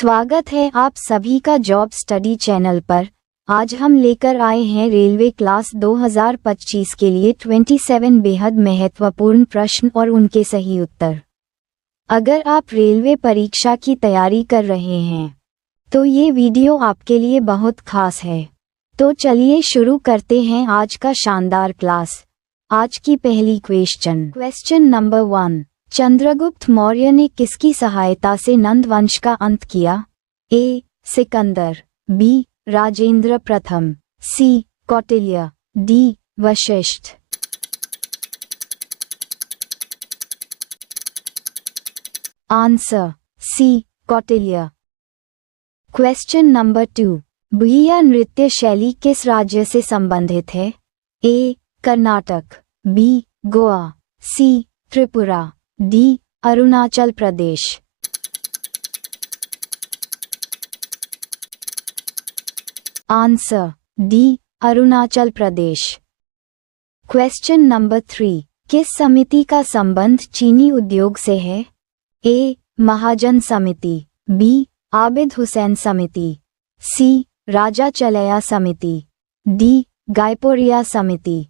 स्वागत है आप सभी का जॉब स्टडी चैनल पर। आज हम लेकर आए हैं रेलवे क्लास 2025 के लिए 27 बेहद महत्वपूर्ण प्रश्न और उनके सही उत्तर। अगर आप रेलवे परीक्षा की तैयारी कर रहे हैं तो ये वीडियो आपके लिए बहुत खास है। तो चलिए शुरू करते हैं आज का शानदार क्लास। आज की पहली क्वेश्चन नंबर 1। चंद्रगुप्त मौर्य ने किसकी सहायता से नंद वंश का अंत किया? ए. सिकंदर, बी. राजेंद्र प्रथम, C. Kautilya, D. Vashishtha. Answer C. Kautilya. Question number 2। Bhuiya नृत्य शैली किस राज्य से संबंधित है? A. Karnataka, B. Goa, C. Tripura, D. Arunachal Pradesh. Answer D. Arunachal Pradesh. Question number 3। किस समिति का संबंध चीनी उद्योग से है? ए. महाजन समिति, बी. आबिद हुसैन समिति, सी. राजा चलैया समिति, डी. गायपोरिया समिति।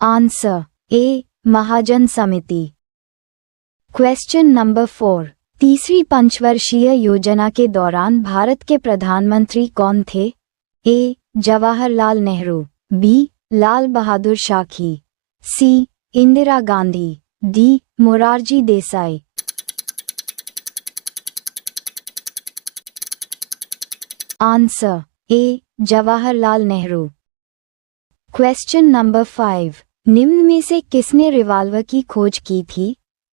Answer A. महाजन समिति। Question number 4। तीसरी पंचवर्षीय योजना के दौरान भारत के प्रधानमंत्री कौन थे? A. Jawaharlal Nehru, B. Lal Bahadur Shastri, C. Indira Gandhi, D. Morarji Desai. Answer A. Jawaharlal Nehru. Question number 5। निम्न में से किसने रिवाल्वर की खोज की थी?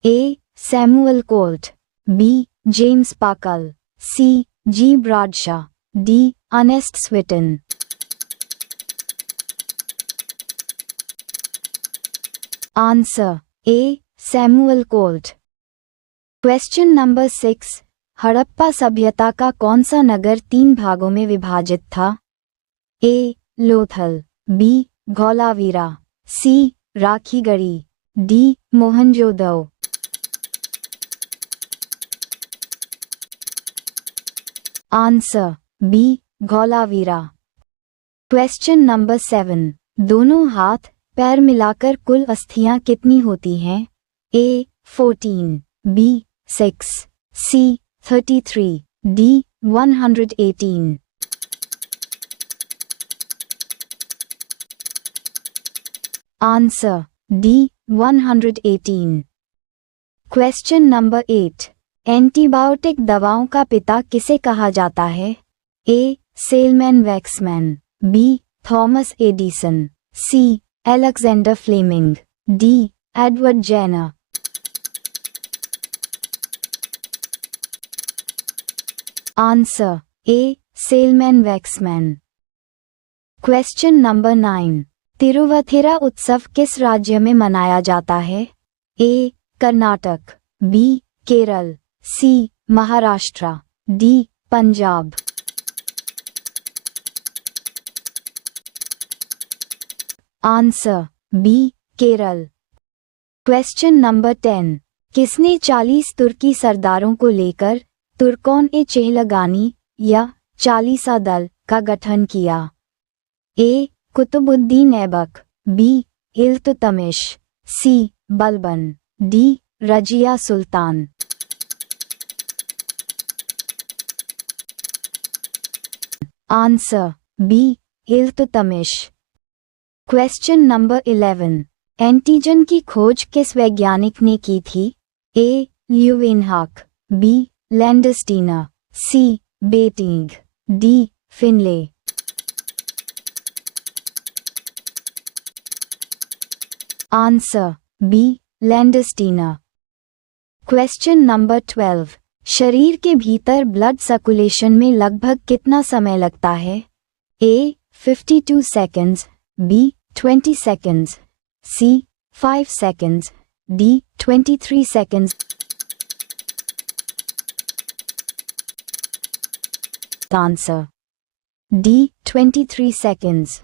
A. Samuel Colt, B. James Puckle, C. G. Bradshaw, D. Ernest Swinton. Answer A. Samuel Colt. Question number 6। Harappa सभ्यता का कौन सा नगर 3 भागों में विभाजित था? A. Lothal, B. Dholavira, C. Rakhigarhi, D. Mohenjodaro. Answer B. Dholavira. Question number 7। दोनों हाथ पैर मिलाकर कुल अस्थियां कितनी होती हैं? A. 14, B. 6, C. 33, D. 118। Answer D. 118। Question number 8। Antibiotic दवाओं का पिता किसे कहा जाता है? A. Selman Waksman, B. Thomas Edison, C. Alexander Fleming, D. Edward Jenner. Answer A. Selman Waksman. Question number 9। Thiruvathira उत्सव किस राज्य में मनाया जाता है? A. Karnataka, B. Kerala, C. Maharashtra, D. Punjab. Answer B. Kerala. Question number 10। किसने 40 तुर्की सरदारों को लेकर तुर्कोन-ए-चेहलगानी या चालीसा दल का गठन किया? A. Qutbuddin Aibak, B. Iltutmish, C. Balban, D. Razia Sultan. Answer B. Iltutmish. Question number 11। Antigen की खोज किस वैज्ञानिक ने की थी? A. Leeuwenhoek, B. Landsteiner, C. Banting, D. Finlay. Answer B. Landsteiner. Question number 12। शरीर के भीतर ब्लड सर्कुलेशन में लगभग कितना समय लगता है? A. 52 seconds, B. 20 seconds, C. 5 seconds, D. 23 seconds. Answer D. 23 seconds.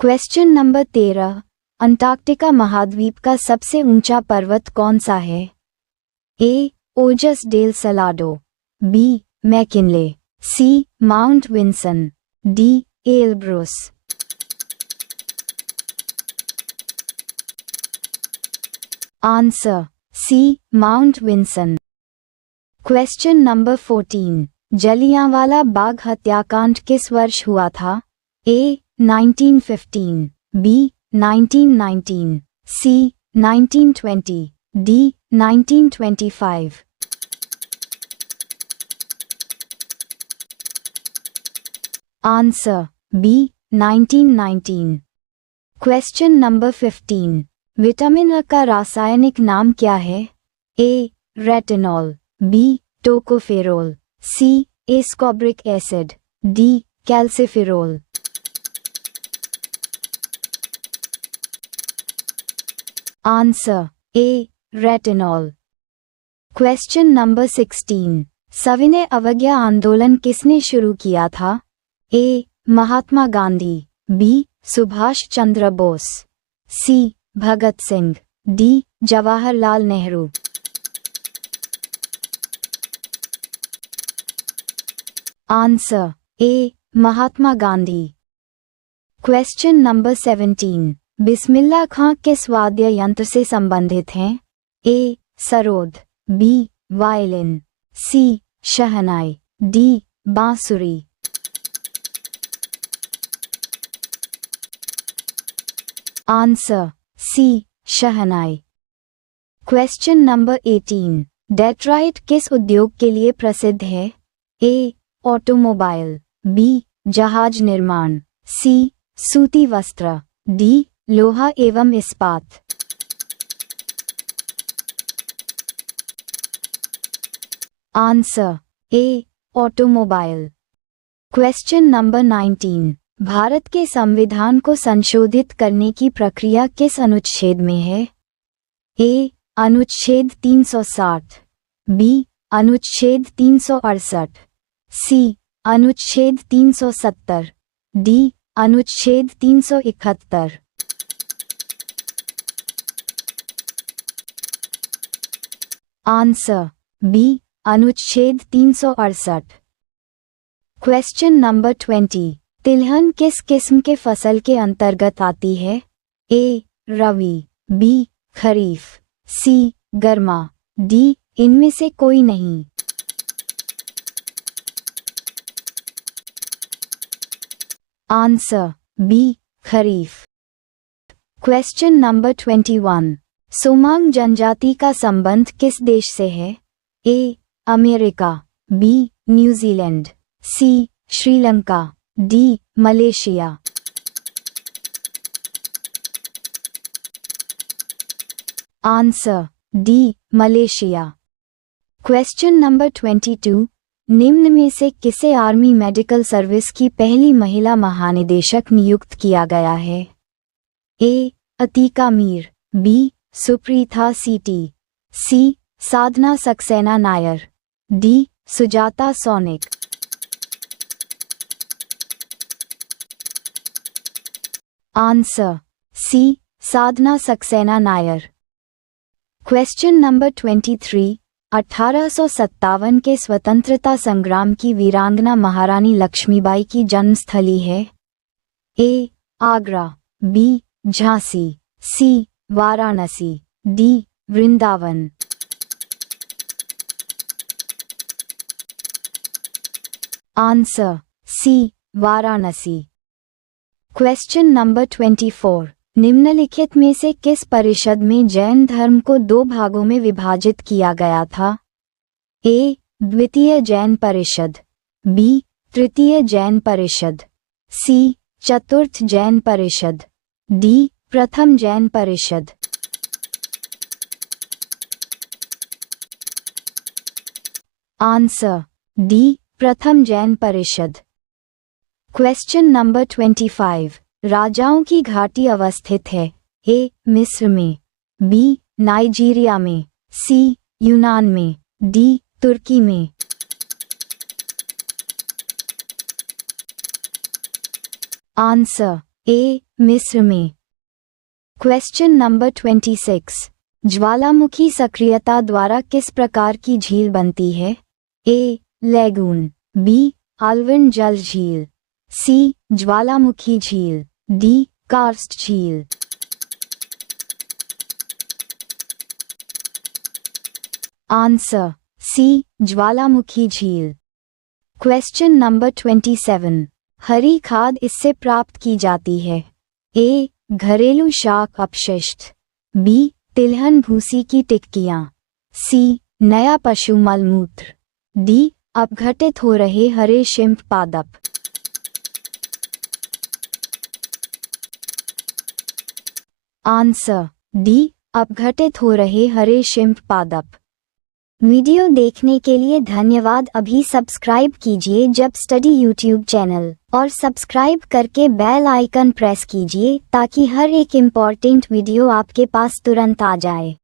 Question number 13। Antarctica महाद्वीप का सबसे ऊंचा पर्वत कौन सा है? A. Ojos del Salado, B. McKinley, C. Mount Vinson, D. Elbrus. Answer C. Mount Vinson. Question number 14, Jallianwala Bagh हत्याकांड किस वर्ष हुआ था? A. 1915, B. 1919, C. 1920, D. 1925। Answer B. 1919। Question number 15, vitamin अ का रासायनिक नाम क्या है? A. Retinol, B. Tocopherol, C. Ascorbic acid, D. Calciferol. Answer A. Retinol. Question number 16, सविनय अवज्ञा आंदोलन किसने शुरू किया था? A. Mahatma Gandhi, B. Subhash Chandra Bose, C. Bhagat Singh, D. Jawaharlal Nehru. Answer A. Mahatma Gandhi. Question number 17, Bismillah Khan किस वाद्य यंत्र से संबंधित हैं? A. Sarod, B. Violin, C. Shehnai, D. Bansuri. Answer C. Shehnai. Question number 18, Detroit किस उद्योग के लिए प्रसिद्ध है? ए. Automobile, B. जहाज निर्माण, सी. सूती वस्त्र, डी. लोहा एवं इस्पात। Answer A. Automobile. Question number 19, Bharat के संविधान को संशोधित करने की प्रक्रिया किस अनुच्छेद में है? ए. अनुच्छेद 360, बी. अनुच्छेद 368, सी. अनुच्छेद 370, डी. अनुच्छेद 371। Answer B. अनुच्छेद 368। क्वेश्चन नंबर 20, तिलहन किस किस्म के फसल के अंतर्गत आती है? A. Rabi, B. Kharif, C. गर्मा, डी. इनमें से कोई नहीं। Answer B. Kharif. Question number 21, सोमांग जनजाति का संबंध किस देश से है? A. America, B. New Zealand, C. Sri Lanka, D. Malaysia. Answer D. Malaysia. Question number 22, निम्न में से किसे आर्मी मेडिकल सर्विस की पहली महिला महानिदेशक नियुक्त किया गया है? A. Atika Mir, B. Supritha C T, C. Sadhna Saxena Nair, D. Sujata Saunik. Answer C. Sadhna Saxena Nair. Question number 23, 1857 के स्वतंत्रता संग्राम की वीरांगना महारानी लक्ष्मीबाई की जन्मस्थली है? A. Agra, B. Jhansi, C. Varanasi, D. Vrindavan. Answer C. Varanasi. Question number 24, निम्नलिखित में से किस परिषद में जैन धर्म को दो भागों में विभाजित किया गया था? ए. द्वितीय जैन परिषद, बी. तृतीय जैन परिषद, सी. चतुर्थ जैन परिषद, डी. प्रथम जैन परिषद। Answer D. प्रथम जैन परिषद। क्वेश्चन नंबर 25, राजाओं की घाटी अवस्थित है? ए. मिस्र में, बी. नाइजीरिया में, सी. यूनान में, डी. तुर्की में। Answer A. मिस्र में। Question number 26। ज्वालामुखी सक्रियता द्वारा किस प्रकार की झील बनती है? ए. Lagoon, B. आल्विन जल झील, सी. ज्वालामुखी झील, डी. कार्स्ट झील। Answer C. ज्वालामुखी झील। Question number 27। हरी खाद इससे प्राप्त की जाती है? ए. घरेलू शाक अपशिष्ट, बी. तिलहन भूसी की टिक्कियां, सी. नया पशु मलमूत्र, डी. अपघटित हो रहे हरे शिम्प पादप। Answer D. अपघटित हो रहे हरे शिम्प पादप। वीडियो देखने के लिए धन्यवाद। अभी सब्सक्राइब कीजिए जब स्टडी यूट्यूब चैनल और सब्सक्राइब करके बेल आइकन प्रेस कीजिए ताकि हर एक इम्पॉर्टेंट वीडियो आपके पास तुरंत आ जाए।